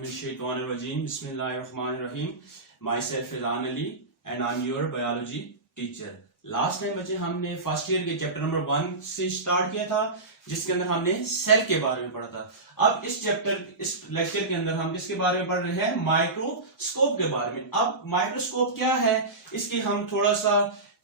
Bismillahirrahmanirrahim. Bismillahirrahmanirrahim. Myself Ilan Ali and I'm your biology teacher. Last time बच्चे हमने first year के chapter number 1 से start किया था, जिसके अंदर हमने सेल के बारे में पढ़ा था। अब इस लेक्चर के अंदर हम किसके बारे में पढ़ रहे हैं? माइक्रोस्कोप के बारे में। अब माइक्रोस्कोप क्या है, इसकी हम थोड़ा सा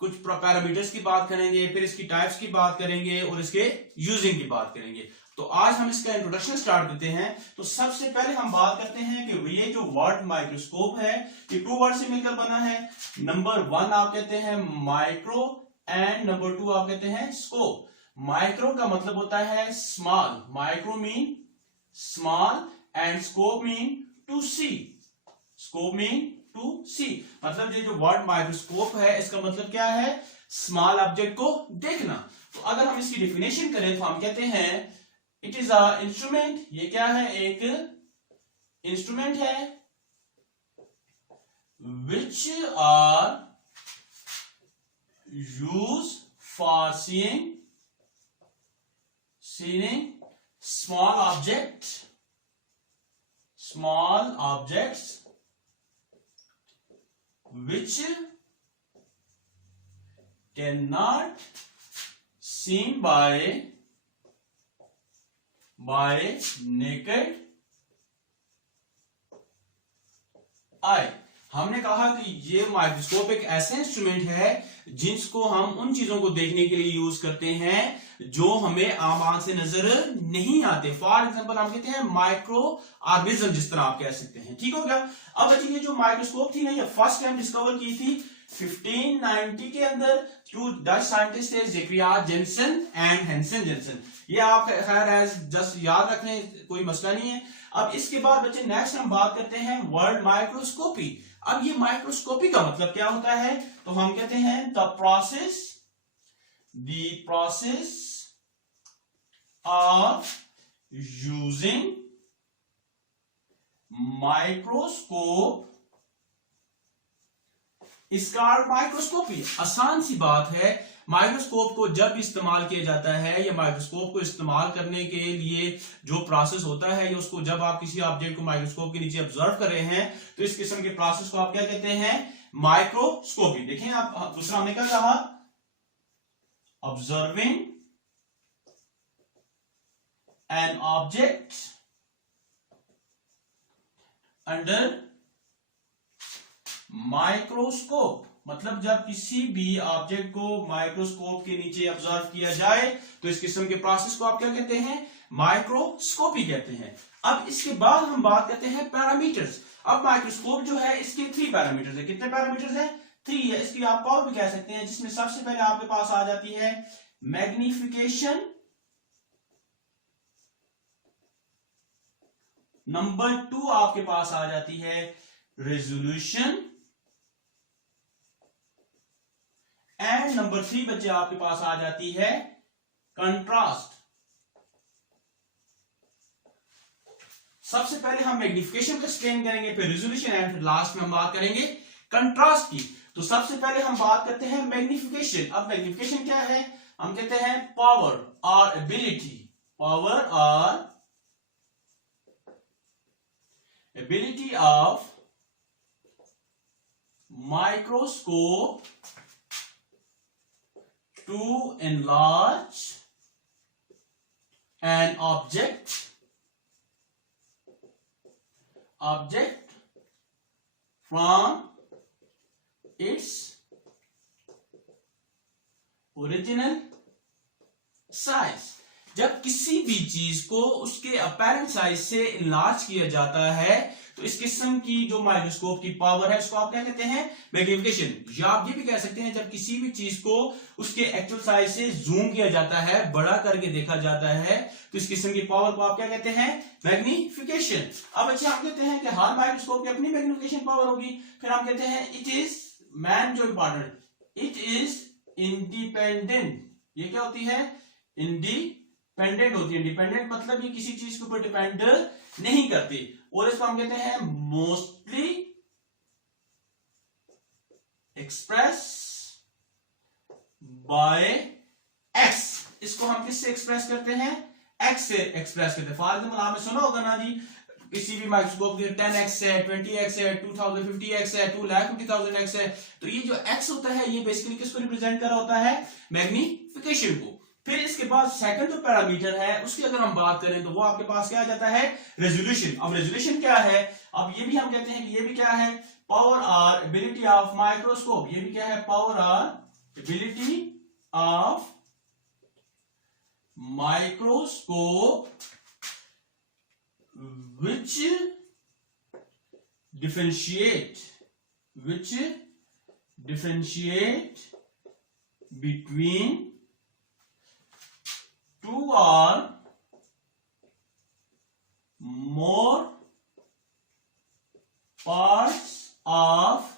कुछ पैरामीटर्स की बात करेंगे, फिर इसकी टाइप्स की बात करेंगे और इसके यूजिंग की बात करेंगे। तो आज हम इसका इंट्रोडक्शन स्टार्ट करते हैं। तो सबसे पहले हम बात करते हैं कि ये जो वर्ड माइक्रोस्कोप है ये 2 वर्ड से मिलकर बना है। नंबर 1 आप कहते हैं माइक्रो एंड नंबर 2 आप कहते हैं स्कोप। माइक्रो का मतलब होता है small, micro mean small and scope mean to see. Scope mean to see, मतलब ये जो वर्ड माइक्रोस्कोप है इसका मतलब क्या है? स्मॉल ऑब्जेक्ट को देखना। तो अगर हम इसकी डेफिनेशन करें तो हम कहते हैं इट इज अ इंस्ट्रूमेंट। ये क्या है? एक इंस्ट्रूमेंट है which are use for seeing small objects which cannot seen by naked eye। हमने कहा कि ये माइक्रोस्कोप एक ऐसा इंस्ट्रूमेंट है जिसको हम उन चीजों को देखने के लिए यूज करते हैं जो हमें आम आंख से नजर नहीं आते। फॉर एग्जांपल हम कहते हैं माइक्रो ऑर्गेनिज्म, जिस तरह आप कह सकते हैं। ठीक हो गया। अब बच्चे ये जो माइक्रोस्कोप थी ना, ये फर्स्ट टाइम डिस्कवर की थी 1590 के अंदर टू डच साइंटिस्ट ज़ेकरिया जेनसन एंड हेंसन जेनसन। ये आप खैर जस्ट याद रखें, कोई मसला नहीं है। अब इसके बाद बच्चे नेक्स्ट हम बात करते हैं वर्ड माइक्रोस्कोपी। अब ये माइक्रोस्कोपी का मतलब क्या होता है? तो हम कहते हैं the process of using microscope इसका माइक्रोस्कोपी। आसान सी बात है, माइक्रोस्कोप को जब इस्तेमाल किया जाता है या माइक्रोस्कोप को इस्तेमाल करने के लिए जो प्रोसेस होता है, या उसको जब आप किसी ऑब्जेक्ट को माइक्रोस्कोप के नीचे ऑब्जर्व कर रहे हैं तो इस किस्म के प्रोसेस को आप क्या कहते हैं? माइक्रोस्कोपी। देखें आप, दूसरा हमने क्या कहा? Observing an object under microscope, मतलब जब किसी भी ऑब्जेक्ट को माइक्रोस्कोप के नीचे ऑब्जर्व किया जाए तो इस किस्म के प्रोसेस को आप क्या कहते हैं? माइक्रोस्कोपी कहते हैं। अब इसके बाद हम बात करते हैं पैरामीटर्स। अब माइक्रोस्कोप जो है इसके 3 पैरामीटर्स है। कितने पैरामीटर्स है? 3 है। इसकी आप पावर भी कह सकते हैं, जिसमें सबसे पहले आपके पास आ जाती है मैग्निफिकेशन, नंबर 2 आपके पास आ जाती है रेजोल्यूशन, एंड नंबर 3 बच्चे आपके पास आ जाती है कंट्रास्ट। सबसे पहले हम मैग्निफिकेशन को एक्सप्लेन करेंगे, फिर रेजोल्यूशन, एंड फिर लास्ट में हम बात करेंगे कंट्रास्ट की। तो सबसे पहले हम बात करते हैं मैग्निफिकेशन। अब मैग्निफिकेशन क्या है? हम कहते हैं पावर और ability of microscope to enlarge an object from its original size। जब किसी भी चीज को उसके अपैरेंट साइज से इनलार्ज किया जाता है तो इस किस्म की जो माइक्रोस्कोप की पावर है उसको आप क्या कहते हैं? मैग्निफिकेशन। या आप ये भी कह सकते हैं जब किसी भी चीज को उसके एक्चुअल साइज से जूम किया जाता है, बड़ा करके देखा जाता है, तो इस किस्म की पावर को आप क्या कहते हैं? मैग्निफिकेशन। अब अच्छा हम कहते हैं कि हर माइक्रोस्कोप की अपनी मैग्निफिकेशन पावर होगी। फिर हम कहते हैं इट इज मैन, जो इंपॉर्टेंट, इट इज इंडिपेंडेंट। ये क्या होती है? इंडिपेंडेंट होती है। इंडिपेंडेंट मतलब ये किसी चीज के ऊपर डिपेंड नहीं करती। और इसको हम कहते हैं मोस्टली एक्सप्रेस बाय एक्स। इसको हम किससे एक्सप्रेस करते हैं? एक्स से एक्सप्रेस करते हैं। फॉर एग्जाम्पल आपने सुना होगा ना जी, किसी भी माइक्रोस्कोप के 10x है, 20x है, 2050x है, 2,50,000x है, तो ये जो x होता है ये बेसिकली किसको रिप्रेजेंट कर रहा होता है? मैग्निफिकेशन को। फिर इसके बाद सेकंड जो पैरामीटर है उसकी अगर हम बात करें तो वो आपके पास क्या आ जाता है? रेजोल्यूशन। अब रेजोल्यूशन क्या है? अब ये भी हम कहते हैं कि ये भी क्या है? पावर और एबिलिटी ऑफ माइक्रोस्कोप। ये भी क्या है? पावर और ability of microscope which differentiate between two or more parts of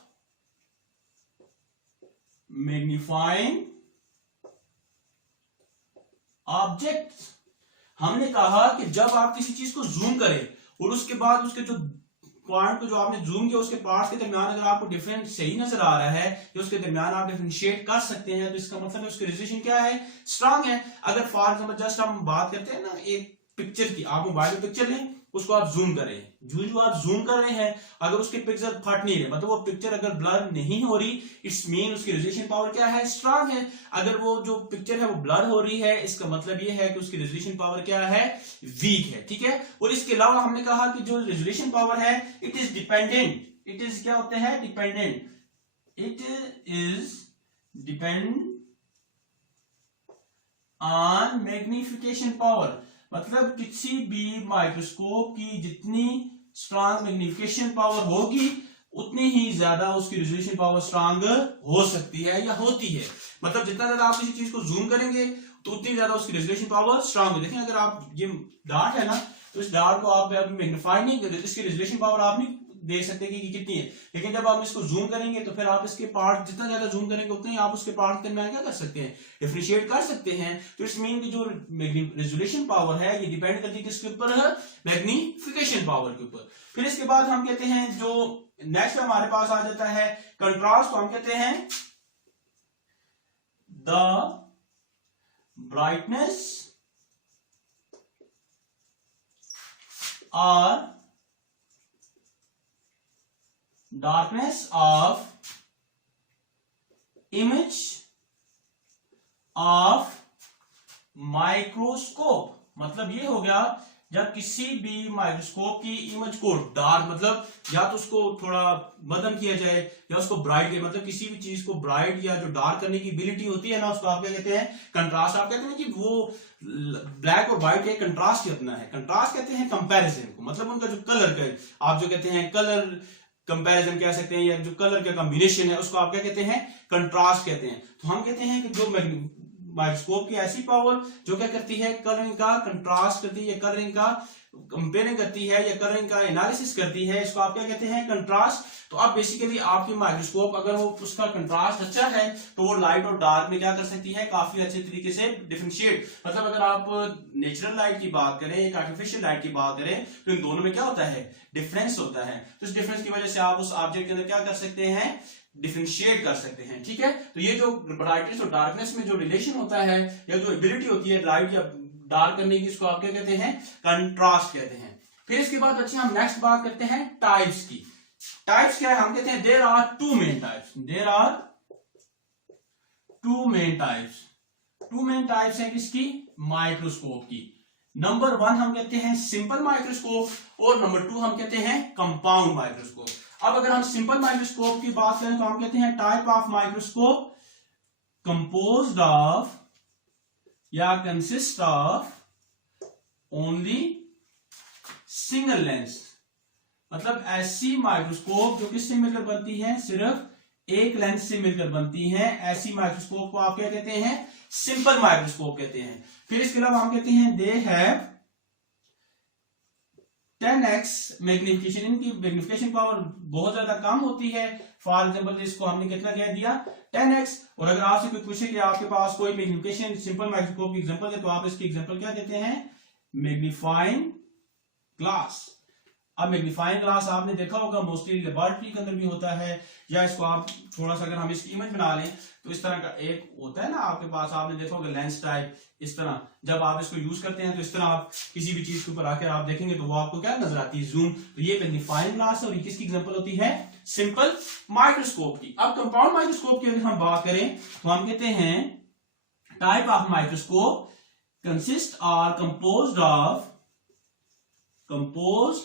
magnifying objects। हमने कहा कि जब आप किसी चीज को जूम करें और उसके बाद उसके जो पॉइंट को जो आपने जूम किया उसके पार्ट्स के दरमियान अगर आपको डिफरेंस सही नजर आ रहा है या उसके दरमियान आप डिफरेंशिएट कर सकते हैं, तो इसका मतलब है उसकी रेजोल्यूशन क्या है? स्ट्रांग है। अगर फॉर एग्जांपल जस्ट हम बात करते हैं ना एक पिक्चर की, आप मोबाइल में पिक्चर लें, उसको आप जूम कर रहे हैं, जो आप जूम कर रहे हैं अगर उसके पिक्सल फट नहीं रहे, मतलब वो पिक्चर अगर ब्लर नहीं हो रही, इट्स मीन उसकी रेजोल्यूशन पावर क्या है? स्ट्रांग है। अगर वो जो पिक्चर है वो ब्लर हो रही है, इसका मतलब ये है कि उसकी रेजोल्यूशन पावर क्या है? वीक है। ठीक है। और इसके अलावा हमने कहा कि जो रेजोल्यूशन पावर है it is dependent, it is क्या होता है? Dependent, it is depend on magnification power. मतलब किसी भी माइक्रोस्कोप की जितनी स्ट्रांग मैग्निफिकेशन पावर होगी उतनी ही ज्यादा उसकी रेजोल्यूशन पावर स्ट्रांग हो सकती है या होती है। मतलब जितना ज्यादा आप किसी चीज को जूम करेंगे तो उतनी ज्यादा उसकी रेजोल्यूशन पावर स्ट्रांग हो। देखें अगर आप ये डार्ट है ना तो इस डार्ट को आप मैग्नीफाई नहीं करते, इसकी रेजोल्यूशन पावर आप नहीं देख सकते कि कितनी है, लेकिन जब आप इसको जूम करेंगे तो फिर आप इसके पार्ट जितना ज्यादा जूम करेंगे उतने ही आप उसके पार्ट के दरमियान क्या कर सकते हैं? डिफरेंशिएट कर सकते हैं। तो इट्स मीन की जो रेजोल्यूशन पावर है ये डिपेंड करती है किसके ऊपर है? मैग्निफिकेशन पावर के ऊपर। फिर इसके बाद हम कहते हैं जो नेक्स्ट हमारे पास आ जाता है कंट्रास्ट, तो हम कहते हैं द ब्राइटनेस और darkness of image of microscope। मतलब ये हो गया जब किसी भी माइक्रोस्कोप की इमेज को डार्क, मतलब या तो उसको थोड़ा मध्यम किया जाए या उसको ब्राइट किया, मतलब किसी भी चीज को ब्राइट या जो डार्क करने की एबिलिटी होती है ना उसको आप क्या कहते हैं? कंट्रास्ट। आप कहते हैं कि वो ब्लैक और व्हाइट का कंट्रास्ट कितना है? कंट्रास्ट कहते हैं कंपैरिजन को, मतलब उनका जो कलर का आप जो कहते हैं कलर कंपैरिजन कह सकते हैं या जो कलर का कॉम्बिनेशन है उसको आप क्या कहते हैं? कंट्रास्ट कहते हैं। तो हम कहते हैं कि जो माइक्रोस्कोप की ऐसी पावर जो क्या करती है? कलरिंग का कंट्रास्ट करती है, कलरिंग का कंपेयरिंग करती है या कलरिंग का एनालिसिस करती है, इसको आप क्या कहते हैं? कंट्रास्ट। तो अब बेसिकली आपकी माइक्रोस्कोप अगर वो उसका कंट्रास्ट अच्छा है तो वो लाइट और डार्क में क्या कर सकती है? काफी अच्छे तरीके से डिफरेंशिएट। मतलब अगर आप नेचुरल लाइट की बात करें एक आर्टिफिशियल लाइट की बात करें तो इन दोनों में क्या होता है? डिफरेंस होता है। तो इस डिफरेंस की वजह से आप उस ऑब्जेक्ट के अंदर क्या कर सकते हैं? डिफरेंशिएट कर सकते हैं। ठीक है। तो ये जो ब्राइटनेस और डार्कनेस में जो रिलेशन होता है या जो एबिलिटी होती है लाइट या डार्क करने की, इसको आप क्या कहते हैं? कंट्रास्ट कहते हैं। फिर इसके बाद बच्चे हम नेक्स्ट बात करते हैं टाइप्स की। टाइप्स क्या है? हम कहते हैं there are two main types, there are two main types. Two main types हैं किसकी? माइक्रोस्कोप की। नंबर 1 हम कहते हैं सिंपल माइक्रोस्कोप और नंबर 2 हम कहते हैं कंपाउंड माइक्रोस्कोप। अब अगर हम सिंपल माइक्रोस्कोप की बात करें तो हम कहते हैं type of microscope composed of या consist of only single lens. मतलब ऐसी माइक्रोस्कोप जो किससे मिलकर बनती है? सिर्फ एक लेंस से मिलकर बनती है, ऐसी माइक्रोस्कोप को आप क्या कहते हैं? सिंपल माइक्रोस्कोप कहते हैं। फिर इसके अलावा हम कहते हैं दे हैव 10x मैग्निफिकेशन, इनकी मैग्निफिकेशन पावर बहुत ज्यादा कम होती है। फॉर एग्जांपल इसको हमने कितना कह दिया? 10x। और अगर आपसे कोई पूछे कि आपके पास कोई मैग्निफिकेशन सिंपल माइक्रोस्कोप की एग्जांपल है तो आप इसकी एग्जांपल क्या देते हैं? Magnifying glass. अब मैग्नीफाइंग ग्लास आपने देखा होगा मोस्टली लेबोरेटरी के अंदर भी होता है, या इसको आप थोड़ा सा अगर हम इसकी इमेज बना लें तो इस तरह का एक होता है ना आपके पास, आपने देखा होगा लेंस टाइप, इस तरह जब आप इसको यूज करते हैं तो इस तरह आप किसी भी चीज के ऊपर आकर आप देखेंगे तो वो आपको क्या नजर आती है, जूम। तो ये मैग्नीफाइंग ग्लास और ये किसकी एग्जांपल होती है, सिंपल माइक्रोस्कोप की। अब कंपाउंड माइक्रोस्कोप की अगर हम बात करें तो हम कहते हैं type of microscope consist or composed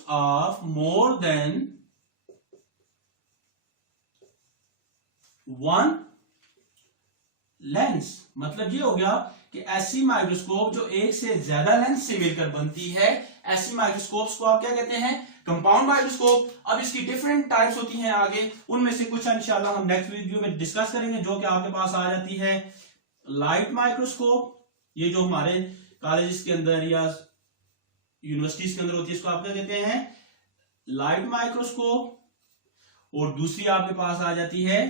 of more than one lens. मतलब ये हो गया कि ऐसी माइक्रोस्कोप जो एक से ज्यादा लेंस से मिलकर बनती है, ऐसी माइक्रोस्कोप्स को आप क्या कहते हैं, कंपाउंड माइक्रोस्कोप। अब इसकी डिफरेंट टाइप्स होती हैं आगे, उनमें से कुछ इंशाल्लाह हम नेक्स्ट वीडियो में डिस्कस करेंगे, जो कि आपके पास आ जाती है लाइट माइक्रोस्कोप, ये जो हमारे कॉलेजेस के अंदर या यूनिवर्सिटीज के अंदर होती है, इसको आप क्या कहते हैं, लाइट माइक्रोस्कोप। और दूसरी आपके पास आ जाती है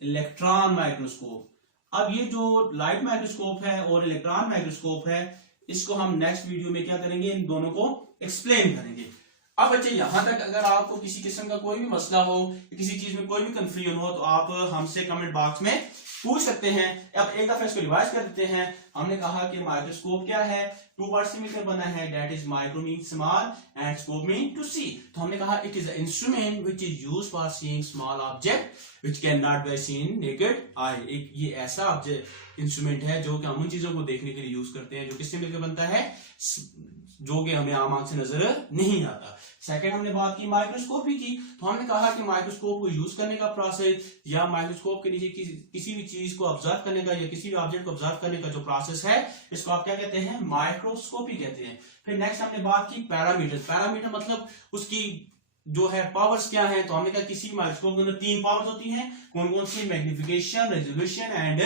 इलेक्ट्रॉन माइक्रोस्कोप। अब ये जो लाइट माइक्रोस्कोप है और इलेक्ट्रॉन माइक्रोस्कोप है, इसको हम नेक्स्ट वीडियो में क्या करेंगे, इन दोनों को एक्सप्लेन करेंगे। अब बच्चे यहां तक अगर आपको किसी किस्म का कोई भी मसला हो, किसी चीज में कोई भी कंफ्यूजन हो, तो आप हमसे कमेंट बॉक्स में पूछ सकते हैं। अब एक दफा इसको रिवाइज कर देते हैं। हमने कहा कि माइक्रोस्कोप क्या है, टू वर्ड से मिलकर बना है, that is micro mean small and scope mean to see. तो हमने कहा it is a instrument which is used for seeing small object which can not be seen naked eye. एक ये ऐसा ऑब्जेक्ट इंस्ट्रूमेंट है जो कि हम उन चीजों को देखने के लिए यूज करते हैं जो किससे मिलकर बनता है, जो कि हमें आम आंख से नजर नहीं आता। सेकंड हमने बात की माइक्रोस्कोपी की, तो हमने कहा कि माइक्रोस्कोप को यूज करने का प्रोसेस या माइक्रोस्कोप के नीचे किसी भी चीज को ऑब्जर्व करने का या किसी भी ऑब्जेक्ट को ऑब्जर्व करने का जो प्रोसेस है, इसको आप क्या कहते हैं, माइक्रोस्कोपी कहते हैं। फिर नेक्स्ट हमने बात की पैरामीटर। पैरामीटर मतलब उसकी जो है पावर्स क्या है, तो हमने कहा किसी माइक्रोस्कोप के अंदर 3 पावर्स होती हैं। कौन कौन सी, मैग्निफिकेशन, रेजोल्यूशन एंड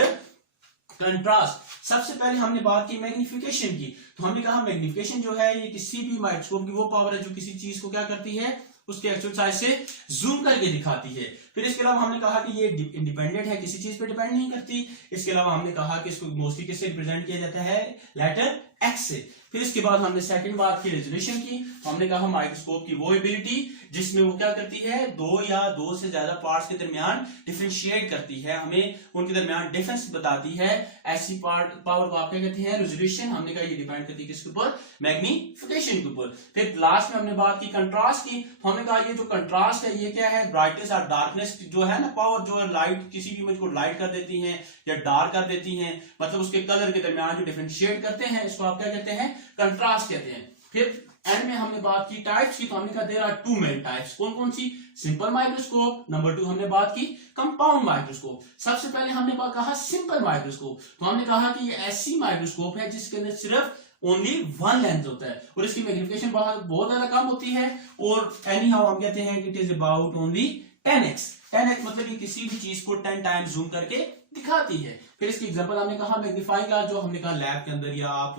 कंट्रास्ट। सबसे पहले हमने बात की मैग्निफिकेशन की, तो हमने कहा मैग्निफिकेशन जो है ये किसी भी माइक्रोस्कोप की वो पावर है जो किसी चीज को क्या करती है, उसके एक्चुअल साइज से जूम करके दिखाती है। फिर इसके अलावा हमने कहा कि ये इंडिपेंडेंट है, किसी चीज पे डिपेंड नहीं करती। इसके अलावा हमने कहा कि इसको मोस्टली किससे रिप्रेजेंट किया जाता है, लेटर एक्स से। फिर इसके बाद हमने सेकंड बात की रेजोल्यूशन की, तो हमने कहा माइक्रोस्कोप की वो एबिलिटी जिसमें वो क्या करती है, 2 या 2 से ज्यादा पार्ट्स के दरमियान डिफरेंशिएट करती है, हमें उनके दरमियान डिफरेंस बताती है। ऐसी पावर को आप क्या कहते हैं, रेजोल्यूशन। हमने कहा ये डिपेंड करती है किसके ऊपर, मैग्निफिकेशन के ऊपर। फिर लास्ट में हमने बात की कंट्रास्ट की, तो हमने कहा ये जो कंट्रास्ट है ये क्या है, ब्राइटनेस और डार्कनेस जो है ना, पावर जो है लाइट किसी भी इमेज को लाइट कर देती है या डार्क कर देती है, मतलब उसके कलर के दरमियान जो डिफरेंशिएट करते हैं, इसको आप क्या कहते हैं, कंट्रास्ट कहते हैं। फिर एंड में हमने बात की टाइप्स की, तो हमने कहा देयर आर 2 मेन टाइप्स। कौन कौन सी, सिंपल माइक्रोस्कोप, नंबर 2 हमने बात की कंपाउंड माइक्रोस्कोप। सबसे पहले हमने कहा सिंपल माइक्रोस्कोप, तो हमने कहा कि ये ऐसी माइक्रोस्कोप है जिसके अंदर सिर्फ ओनली 1 लेंस होता है और इसकी मैग्निफिकेशन बहुत ज्यादा कम होती है, और एनी हाउ हम कहते हैं कि it is about only 10x। 10x मतलब ये किसी भी चीज को 10 टाइम्स जूम करके दिखाती है। फिर इसकी एग्जांपल हमने कहा मैग्नीफाइंग ग्लास, जो हमने कहा लैब के अंदर या आप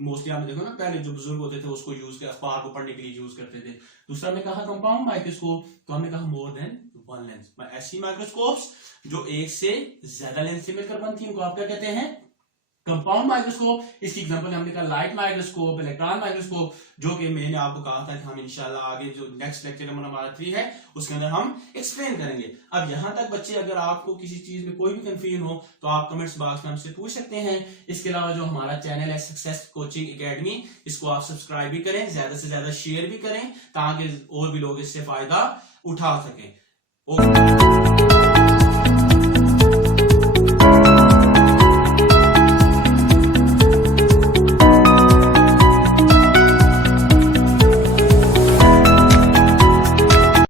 मोस्टली आपने देखो ना पहले जो बुजुर्ग होते थे उसको यूज कर अखबार को पढ़ने के लिए यूज करते थे। दूसरा हमने कहा कंपाउंड माइक्रोस्कोप, तो हमने कहा मोर देन 1 लेंस। ऐसी माइक्रोस्कोप्स जो एक से ज्यादा लेंस से मिलकर बनती है उनको आप क्या कहते हैं, कंपाउंड माइक्रोस्कोप। इसकी एग्जांपल हमने कहा लाइट माइक्रोस्कोप, इलेक्ट्रॉन माइक्रोस्कोप, जो कि मैंने आपको कहा था कि हम इंशाल्लाह आगे जो नेक्स्ट लेक्चर नंबर हमारा 3 है उसके अंदर हम एक्सप्लेन करेंगे। अब यहां तक बच्चे अगर आपको किसी चीज में कोई भी कंफ्यूजन हो तो आप कमेंट्स बॉक्स में हमसे पूछ सकते हैं। इसके अलावा जो हमारा चैनल है सक्सेस कोचिंग एकेडमी, इसको आप सब्सक्राइब भी करें, ज्यादा से ज्यादा शेयर भी करें ताकि और भी लोग इससे फायदा उठा सकें। ओके।